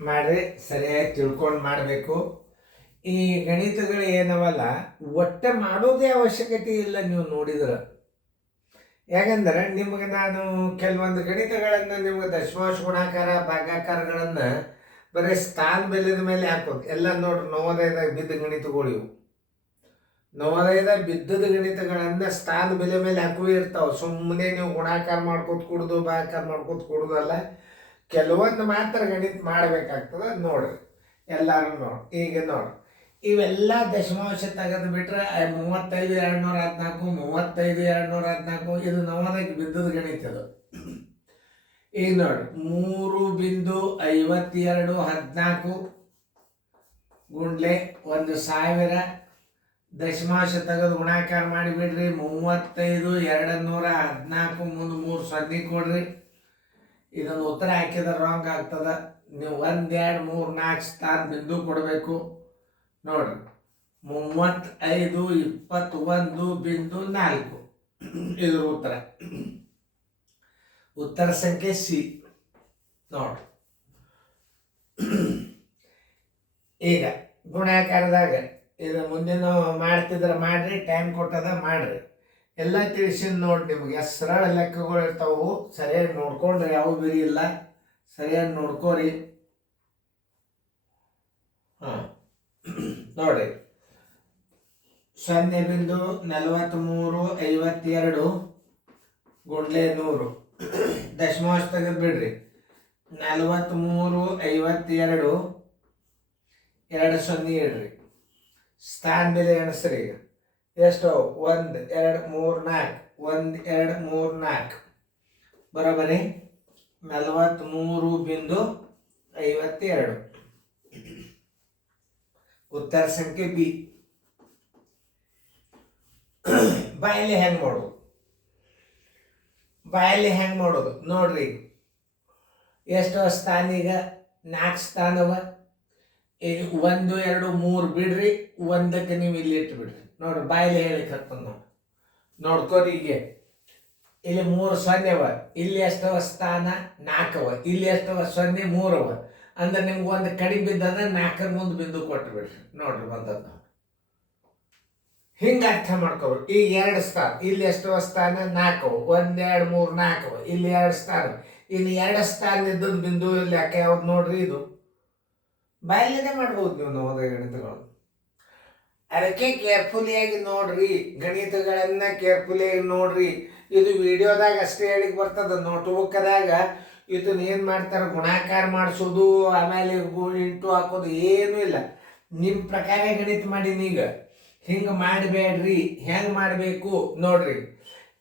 ಮಾಡ್ರಿ, ಸರಿಯಾಗಿ ತಿಳ್ಕೊಂಡು ಮಾಡಬೇಕು. ಈ ಗಣಿತಗಳು ಏನವಲ್ಲ ಒಟ್ಟೆ ಮಾಡೋದೇ ಅವಶ್ಯಕತೆ ಇಲ್ಲ ನೀವು ನೋಡಿದ್ರೆ. ಯಾಕಂದ್ರೆ ನಿಮ್ಗೆ ನಾನು ಕೆಲವೊಂದು ಗಣಿತಗಳನ್ನು ನಿಮ್ಗೆ ದಶಮಾಂಶ ಗುಣಾಕಾರ ಭಾಗಾಕಾರಗಳನ್ನು ಬರೀ ಸ್ಥಾನ ಬೆಲೆದ ಮೇಲೆ ಹಾಕೋದು ಎಲ್ಲ ನೋಡ್ರಿ. ನವೋದಯದಾಗ ಬಿದ್ದ ಗಣಿತಗಳು ಇವು. ನವೋದಯದ ಬಿದ್ದದ ಗಣಿತಗಳನ್ನ ಸ್ಥಾನ ಬೆಲೆ ಮೇಲೆ ಹಾಕುವೇ ಇರ್ತಾವೆ. ಸುಮ್ಮನೆ ನೀವು ಗುಣಾಕಾರ ಮಾಡ್ಕೋತ ಕೊಡುದು ಭಾಗಾಕಾರ ಮಾಡ್ಕೋತ ಕೊಡುದಲ್ಲ, ಕೆಲವೊಂದು ಮಾತ್ರ ಗಣಿತ ಮಾಡಬೇಕಾಗ್ತದೆ. ನೋಡ್ರಿ ಎಲ್ಲರೂ ನೋಡಿ. ಈಗ ನೋಡಿ, ಇವೆಲ್ಲ ದಶಮಾಂಶ ತೆಗೆದು ಬಿಟ್ರೆ 35,214, 35,214 ಇದು ನವೋದಯಕ್ಕೆ ಬಿದ್ದದ ಗಣಿತ. ಇದು ಈಗ ನೋಡಿ 3.5214 ಗುಂಡ್ಲೆ 1,000 ದಶಮಾಂಶ ತೆಗೆದು ಗುಣಾಕಾರ ಮಾಡಿಬಿಡ್ರಿ. 35,214 ಮುಂದೆ 3 ಸೊನ್ನೆ ಕೊಡ್ರಿ. ಇದನ್ನು ಉತ್ತರ ಹಾಕಿದ್ರೆ ರಾಂಗ್ ಆಗ್ತದ. ನೀವು 1, 2, 3, 4 ಸ್ಥಾನ ಬಿಂದು ಕೊಡಬೇಕು. ನೋಡ್ರಿ 35,21.4 ಇದ್ರ ಉತ್ತರ. ಉತ್ತರ ಸಂಖ್ಯೆ ಸಿ. ನೋಡ್ರಿ ಈಗ ಗುಣಾಕಾರದಾಗ ಇದು ಮುಂದಿನ ಮಾಡ್ತಿದ್ರೆ ಮಾಡ್ರಿ, ಟೈಮ್ ಕೊಟ್ಟದ ಮಾಡ್ರಿ. ಎಲ್ಲ ತಿಳಿಸಿ ನೋಡಿ. ನಿಮ್ಗೆ ಸರಳ ಲೆಕ್ಕಗಳು ಇರ್ತಾವು, ಸರಿಯಾಗಿ ನೋಡ್ಕೊಂಡ್ರಿ. ಯಾವ ಬಿರಿ ಇಲ್ಲ, ಸರಿಯಾಗಿ ನೋಡ್ಕೋರಿ. ಹಾಂ ನೋಡಿ, 0.4352 ಗುಂಡ್ಲೆ 100 ದಶಮಾಂಶ ತೆಗೆದು ಬಿಡ್ರಿ. 43.52 2 ಸೊನ್ನೆ ಇಡ್ರಿ. ಸ್ಥಾನ ಬೆಲೆ ಎಣಿಸ್ರಿ. ಈಗ ಎಷ್ಟು? 1, 2, 3, 4 1, 2, 3, 4 ಬರೋಬರಿ 43.52. ಉತ್ತರ ಸಂಖ್ಯೆ ಬಿ. ಬಾಯಲ್ಲಿ ಹೆಂಗೆ ಮಾಡೋದು? ಬಾಯಲ್ಲಿ ಹೆಂಗೆ ಮಾಡೋದು ನೋಡ್ರಿ. ಎಷ್ಟು ಸ್ಥಾನ? ಈಗ 4 ಸ್ಥಾನವ. ಈಗ 1, 2, 3 ಬಿಡ್ರಿ. 1ಕ್ಕೆ ನೀವು ಇಲ್ಲಿ ಇಟ್ಟು ಬಿಡ್ರಿ. ನೋಡ್ರಿ ಬಾಯಲ್ಲಿ ಹೇಳಿ ಕರ್ಕೊಂಡು ನೋಡ್ಕೋರಿ. ಈಗ ಇಲ್ಲಿ 3 ಸೊನ್ನೆ ಅವ. ಇಲ್ಲಿ ಎಷ್ಟವ ಸ್ಥಾನ? 4 ಅವ. ಇಲ್ಲಿ ಎಷ್ಟವ ಸೊನ್ನೆ? 3 ಅವ. ಅಂದ್ರೆ ನಿಮ್ಗೆ ಒಂದು ಕಡಿಮೆ ಬಿದ್ದದ 4ರ ಮುಂದೆ ಬಿಂದು ಕೊಟ್ಟು ಬಿಡ್ರಿ. ನೋಡ್ರಿ ಬಂದದ್ದು. ಹಿಂಗೆ ಅರ್ಥ ಮಾಡ್ಕೋಬೇಕು. ಈಗ 2 ಸ್ಥಾನ. ಇಲ್ಲಿ ಎಷ್ಟವ ಸ್ಥಾನ? 4 ಅವ. 1, 2, 3, 4 ಅವ. ಇಲ್ಲಿ 2 ಸ್ಥಾನ. ಇನ್ನು 2 ಸ್ಥಾನ ಇದ್ದದ್ದು ಬಿಂದು ಇಲ್ಲಿ ಯಾಕೆ ಯಾವ್ದು ನೋಡ್ರಿ. ಇದು ಬಾಯಲ್ಲೇ ಮಾಡ್ಬೋದು ನೀವು ನವೋದಯ ಗಣಿತಗಳು. ಅದಕ್ಕೆ ಕೇರ್ಫುಲಿಯಾಗಿ ನೋಡ್ರಿ. ಗಣಿತಗಳನ್ನ ಕೇರ್ಫುಲಿಯಾಗಿ ನೋಡ್ರಿ. ಇದು ವಿಡಿಯೋದಾಗ ಅಷ್ಟೇ ಹೇಳಿಕ್ ಬರ್ತದ. ನೋಟ್ಬುಕ್ದಾಗ ಇದನ್ನ ಏನು ಮಾಡ್ತಾರೆ, ಗುಣಾಕಾರ ಮಾಡಿಸೋದು ಆಮೇಲೆ ಇಂಟು ಹಾಕೋದು ಏನೂ ಇಲ್ಲ. ನಿಮ್ಮ ಪ್ರಕಾರ ಗಣಿತ ಮಾಡೀನಿ. ಈಗ ಹಿಂಗೆ ಮಾಡಬೇಡ್ರಿ. ಹೆಂಗೆ ಮಾಡಬೇಕು ನೋಡ್ರಿ.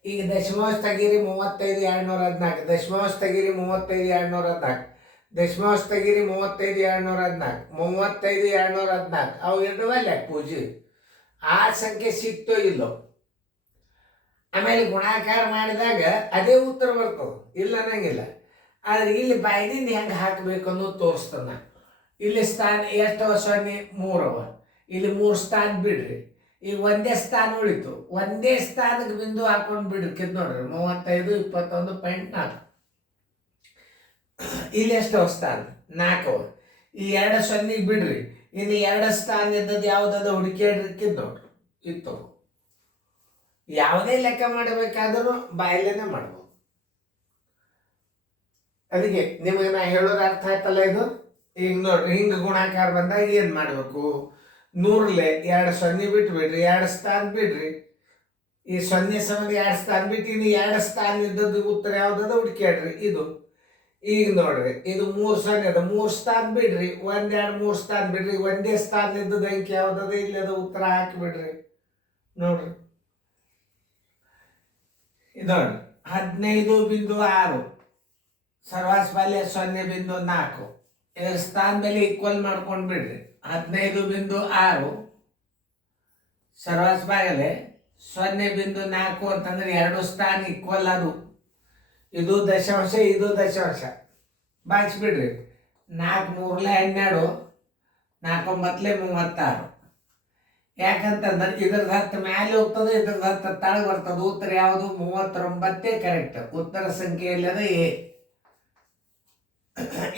ಈಗ ದಶಮಾಂಶ ತೆಗೀರಿ 35,214. ದಶಮಾಂಶ ತೆಗೀರಿ 35,214. ದಶಮಾಂಶ ತೆಗೀರಿ 35,214. 35,214 ಅವು ಇರ್ವಲ್ಲ ಪೂಜೆ. ಆ ಸಂಖ್ಯೆ ಸಿಕ್ತೋ ಇಲ್ಲೋ. ಆಮೇಲೆ ಗುಣಾಕಾರ ಮಾಡಿದಾಗ ಅದೇ ಉತ್ತರ ಬರ್ತದೆ, ಇಲ್ಲ ಅನ್ನಂಗಿಲ್ಲ. ಆದ್ರೆ ಇಲ್ಲಿ ಬಾಯ್ದಿಂದ ಹೆಂಗೆ ಹಾಕಬೇಕು ಅನ್ನೋದು ತೋರಿಸ್ತಾನ. ಇಲ್ಲಿ ಸ್ಥಾನ ಎಷ್ಟವ? ಸೊನ್ನೆ 3 ಅವ. ಇಲ್ಲಿ 3 ಸ್ಥಾನ ಬಿಡ್ರಿ. ಈಗ ಒಂದೇ ಸ್ಥಾನ ಉಳಿತು. ಒಂದೇ ಸ್ಥಾನಕ್ಕೆ ಬಿಂದು ಹಾಕೊಂಡು ಬಿಡ್ರಿ. ಕಿದ್ ನೋಡ್ರಿ 35,21.4. ಇಲ್ಲಿ ಎಷ್ಟವ ಸ್ಥಾನ? 4 ಅವ. ಈ 2 ಸೊನ್ನೆಗೆ ಬಿಡ್ರಿ. ಇನ್ನು 2 ಸ್ಥಾನ ಇದ್ದದ್ದು ಯಾವುದಾದ ಹುಡುಕಿಡ್ರಿ. ಕಿದ್ ನೋಡ್ರಿ ಇತ್ತು. ಯಾವುದೇ ಲೆಕ್ಕ ಮಾಡಬೇಕಾದ್ರೂ ಬಾಯಲ್ಲೇನೆ ಮಾಡ್ಬೋದು. ಅದಕ್ಕೆ ನಿಮಗೆ ನಾ ಹೇಳೋದು ಅರ್ಥ ಆಯ್ತಲ್ಲ ಇದು. ಈಗ ನೋಡ್ರಿ, ಹಿಂಗೆ ಗುಣಾಕಾರ ಬಂದಾಗ ಏನು ಮಾಡಬೇಕು? 100ಲೆ 2 ಸೊನ್ನೆ ಬಿಟ್ಟು ಬಿಡ್ರಿ. 2 ಸ್ಥಾನ ಬಿಡ್ರಿ. ಈ 0 ಸಮಯ 2 ಸ್ಥಾನ ಬಿಟ್ಟು ಇನ್ನು 2 ಸ್ಥಾನ ಇದ್ದದ್ದು ಉತ್ತರ ಯಾವುದದ ಹುಡುಕ್ಯಾಡ್ರಿ. ಇದು ಈಗ ನೋಡ್ರಿ, ಇದು 3 ಸೊನ್ನೆ ಅದ. 3 ಸ್ಥಾನ ಬಿಡ್ರಿ. 1, 2, 3 ಸ್ಥಾನ ಬಿಡ್ರಿ. ಒಂದೇ ಸ್ಥಾನ ಇದ್ದದ ಅಂಕಿ ಯಾವುದದ ಇಲ್ಲಿ ಅದು ಉತ್ತರ ಹಾಕಿಬಿಡ್ರಿ. ನೋಡ್ರಿ ಇದು ನೋಡ್ರಿ 15.6 ಸರ್ವಾಸ್ಪಾಲ್ಯ 0.4. ಇದರ ಸ್ಥಾನ ಬೆಲೆ ಈಕ್ವಲ್ ಮಾಡ್ಕೊಂಡು ಬಿಡ್ರಿ. 15.6 ಸರ್ವಾಸ್ಪಾಲ್ಯ 0.4 ಅಂತಂದ್ರೆ 2 ಸ್ಥಾನ ಈಕ್ವಲ್. ಅದು ಇದು ದಶಾಂಶ, ಇದು ದಶಾಂಶ. ಬಾಚಿಬಿಡ್ರಿ. 4 3 12, 4 9 36. ಯಾಕಂತಂದ್ರೆ ಇದ್ರದ್ದು 10 ಮ್ಯಾಲೆ ಹೋಗ್ತದೆ, ಇದ್ರದ್ದು 10 ತಾಳಗೆ ಬರ್ತದೆ. ಉತ್ತರ ಯಾವುದು? 39 ಕರೆಕ್ಟ್. ಉತ್ತರ ಸಂಖ್ಯೆ ಇಲ್ಲದ ಎ.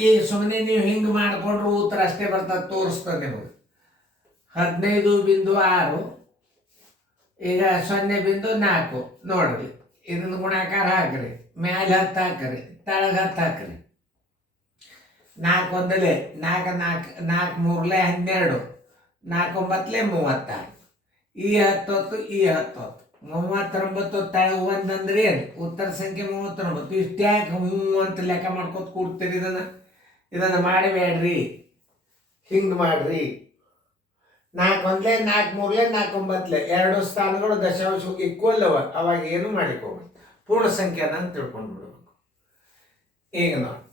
ಈ ಸುಮ್ಮನೆ ನೀವು ಹಿಂಗೆ ಮಾಡಿಕೊಂಡ್ರು ಉತ್ತರ ಅಷ್ಟೇ ಬರ್ತದೆ, ತೋರಿಸ್ತದೆ ನಿಮಗೆ. 15.6 ಈಗ 0.4 ನೋಡ್ರಿ. ಇದನ್ನು ಗುಣಾಕಾರ ಹಾಕ್ರಿ, ಮ್ಯಾಲೆ 10 ಹಾಕ್ರಿ, ತೆಳಗೆ 10 ಹಾಕ್ರಿ. 4 ಒಂದಲೇ 4 4 4 3 12 4 9 36. ಈ 10 ಈ 10 39 ತೆಳಗೆ 1 ಅಂದ್ರೆ ಏನು? ಉತ್ತರ ಸಂಖ್ಯೆ 39. ಇಷ್ಟ್ಯಾಕೆ ಹ್ಞೂ ಅಂತ ಲೆಕ್ಕ ಮಾಡ್ಕೊತ ಕೂಡ್ತೀರಿ? ಇದನ್ನು ಮಾಡಿಬೇಡ್ರಿ, ಹಿಂಗೆ ಮಾಡ್ರಿ. 4 1 4 3 4 9 ಎರಡು ಸ್ಥಾನಗಳು ದಶಾಂಶ ಈಕ್ವಲ್ ಅವಾಗ ಏನು ಮಾಡಿಕೋಬೇಕು, ಪೂರ್ಣ ಸಂಖ್ಯೆ ಅಂತ ತಿಳ್ಕೊಂಡು ಬಿಡ್ಬೇಕು. ಈಗ ನೋಡಿ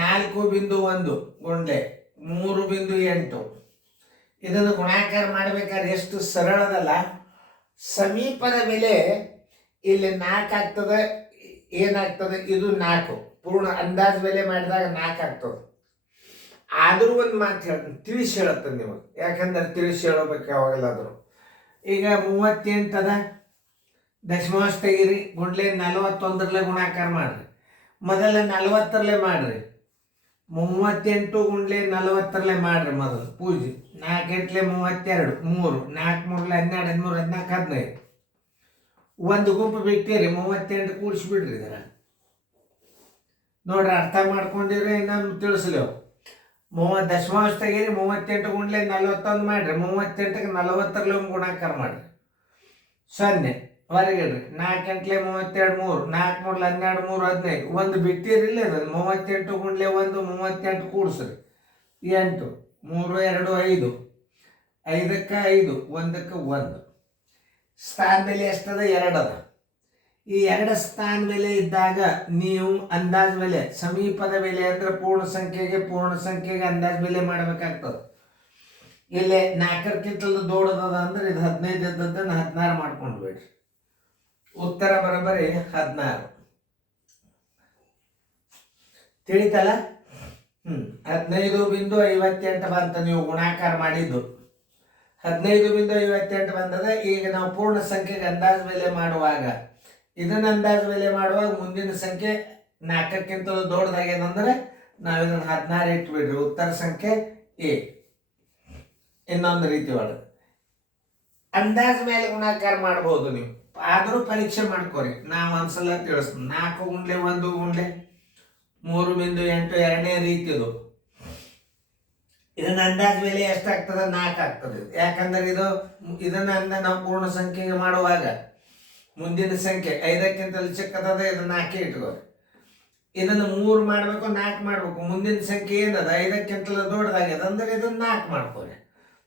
4.1 ಗುಂಡ್ಲೆ 3.8 ಇದನ್ನು ಗುಣಾಕಾರ ಮಾಡ್ಬೇಕಾದ್ರೆ ಎಷ್ಟು ಸರಳದಲ್ಲ. ಸಮೀಪದ ಬೆಲೆ ಇಲ್ಲಿ 4 ಆಗ್ತದೆ, ಏನಾಗ್ತದೆ? ಇದು 4 ಪೂರ್ಣ ಅಂದಾಜು ಬೆಲೆ ಮಾಡಿದಾಗ 4 ಆಗ್ತದೆ. ಆದರೂ ಒಂದು ಮಾತು ಹೇಳ್ತೀನಿ, ತಿಳಿಸಿ ಹೇಳುತ್ತದೆ ನಿಮಗೆ, ಯಾಕಂದ್ರೆ ತಿಳಿಸಿ ಹೇಳಬೇಕು ಯಾವಾಗಲಾದರೂ. ಈಗ 38 ಅದ, ದಶಮಾಂಶ ತೆಗೀರಿ, ಗುಂಡ್ಲೆ 41 ಗುಣಾಕಾರ ಮಾಡ್ರಿ. ಮೊದಲ 40 ಮಾಡ್ರಿ, 38 ಗುಂಡ್ಲೆ 40 ಮಾಡ್ರಿ ಮೊದಲು ಪೂಜೆ. 4 8 32 3 4 3 12 13 14 15. ಒಂದು ಗುಂಪು ಬಿಟ್ಟಿರಿ, 38 ಕೂಡಿಸ್ಬಿಡ್ರಿ. ಇದರ ನೋಡ್ರಿ, ಅರ್ಥ ಮಾಡ್ಕೊಂಡಿರಿ, ನಾನು ತಿಳಿಸ್ಲೇವು. ದಶಮಾಂಶ ತೆಗೀರಿ, 38 ಗುಂಡ್ಲೆ 41 ಮಾಡ್ರಿ, 38ಕ್ಕೆ 40 ಗುಣಾಕಾರ ಮಾಡ್ರಿ. 0 ಹೊರಗಿಡ್ರಿ. 4 8 32 3 4 3 12 3 15. ಒಂದು ಬಿಟ್ಟಿರಿಲ್ಲ, ಇದನ್ನು 38 ಗುಂಡ್ಲೆ 1 38 ಕೂಡಿಸ್ರಿ. 8 3 2 5 5ಕ್ಕೆ 5 1ಕ್ಕೆ 1. ಸ್ಥಾನ ಬೆಲೆ ಎಷ್ಟದ? 2 ಅದ. ಈ 2 ಸ್ಥಾನ ಬೆಲೆ ಇದ್ದಾಗ ನೀವು ಅಂದಾಜು ಬೆಲೆ, ಸಮೀಪದ ಬೆಲೆ ಅಂದ್ರೆ ಪೂರ್ಣ ಸಂಖ್ಯೆಗೆ ಅಂದಾಜು ಬೆಲೆ ಮಾಡಬೇಕಾಗ್ತದೆ. ಇಲ್ಲಿ 4ಕ್ಕಿಂತಲೂ ದೊಡ್ಡದ ಅಂದ್ರೆ ಇದು 15 ಇದ್ದದ್ದನ್ನು 16 ಮಾಡ್ಕೊಂಡು ಬಿಡ್ರಿ. ಉತ್ತರ ಬರೋಬ್ಬರಿ 16. ತಿಳಿತಲ್ಲ? 15.58 ಬಂತ. ನೀವು ಗುಣಾಕಾರ ಮಾಡಿದ್ದು 15.58 ಬಂದದ. ಈಗ ನಾವು ಪೂರ್ಣ ಸಂಖ್ಯೆಗೆ ಅಂದಾಜು ಬೆಲೆ ಮಾಡುವಾಗ, ಇದನ್ನ ಅಂದಾಜು ಬೆಲೆ ಮಾಡುವಾಗ ಮುಂದಿನ ಸಂಖ್ಯೆ 4ಕ್ಕಿಂತಲೂ ದೊಡ್ಡದಾಗ್ಯದಂದ್ರೆ ನಾವು ಇದನ್ನು 16 ಇಟ್ಬಿಡ್ರಿ. ಉತ್ತರ ಸಂಖ್ಯೆ ಎ. ಇನ್ನೊಂದು ರೀತಿ ಒಳಗೆ ಅಂದಾಜು ಮೇಲೆ ಗುಣಾಕಾರ ಮಾಡ್ಬೋದು ನೀವು, ಆದರೂ ಪರೀಕ್ಷೆ ಮಾಡ್ಕೋರಿ. ನಾವು ಒಂದ್ಸಲ ತಿಳಿಸ್ತೀನಿ. 4 ಗುಂಡ್ಲೆ 1 ಗುಂಡ್ಲೆ 3.8 ಎರಡನೇ ರೀತಿದು. ಇದನ್ನ ಅಂದಾಜು ಬೆಲೆ ಎಷ್ಟಾಗ್ತದೆ? 4 ಆಗ್ತದೆ. ಯಾಕಂದ್ರೆ ಇದನ್ನ ನಾವು ಪೂರ್ಣ ಸಂಖ್ಯೆಗೆ ಮಾಡುವಾಗ ಮುಂದಿನ ಸಂಖ್ಯೆ 5ಕ್ಕಿಂತಲೂ ಚಿಕ್ಕದ, ಇದನ್ನ 4 ಇಟ್ಕೋರಿ. ಇದನ್ನು 3 ಮಾಡಬೇಕು, 4 ಮಾಡಬೇಕು. ಮುಂದಿನ ಸಂಖ್ಯೆ ಏನದ? 5ಕ್ಕಿಂತಲೂ ದೊಡ್ಡದಾಗ್ಯದ ಅಂದ್ರೆ ಇದನ್ನ 4 ಮಾಡ್ಕೋರಿ.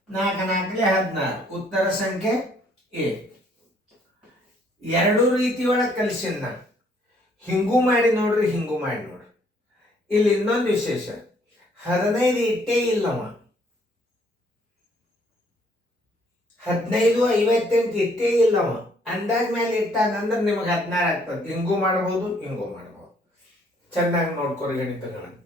4 4 16. ಉತ್ತರ ಸಂಖ್ಯೆ ಎ. ಎರಡೂ ರೀತಿ ಒಳಗೆ ಕಲಿಸಿನ ನಾನು. ಹಿಂಗೂ ಮಾಡಿ ನೋಡ್ರಿ, ಹಿಂಗೂ ಮಾಡಿ ನೋಡ್ರಿ. ಇಲ್ಲಿ ಇನ್ನೊಂದು ವಿಶೇಷ, 15 ಇಟ್ಟೇ ಇಲ್ಲವ. 15 58 ಇಟ್ಟೇ ಇಲ್ಲವ. ಅಂದಾಜ್ ಮೇಲೆ ಇಟ್ಟಾನಂದ್ರೆ ನಿಮಗೆ 16 ಆಗ್ತದೆ. ಹಿಂಗೂ ಮಾಡ್ಬೋದು, ಹಿಂಗೂ ಮಾಡ್ಬೋದು. ಚೆನ್ನಾಗಿ ನೋಡ್ಕೊರಿ ಗಣಿತಗಳನ್ನು.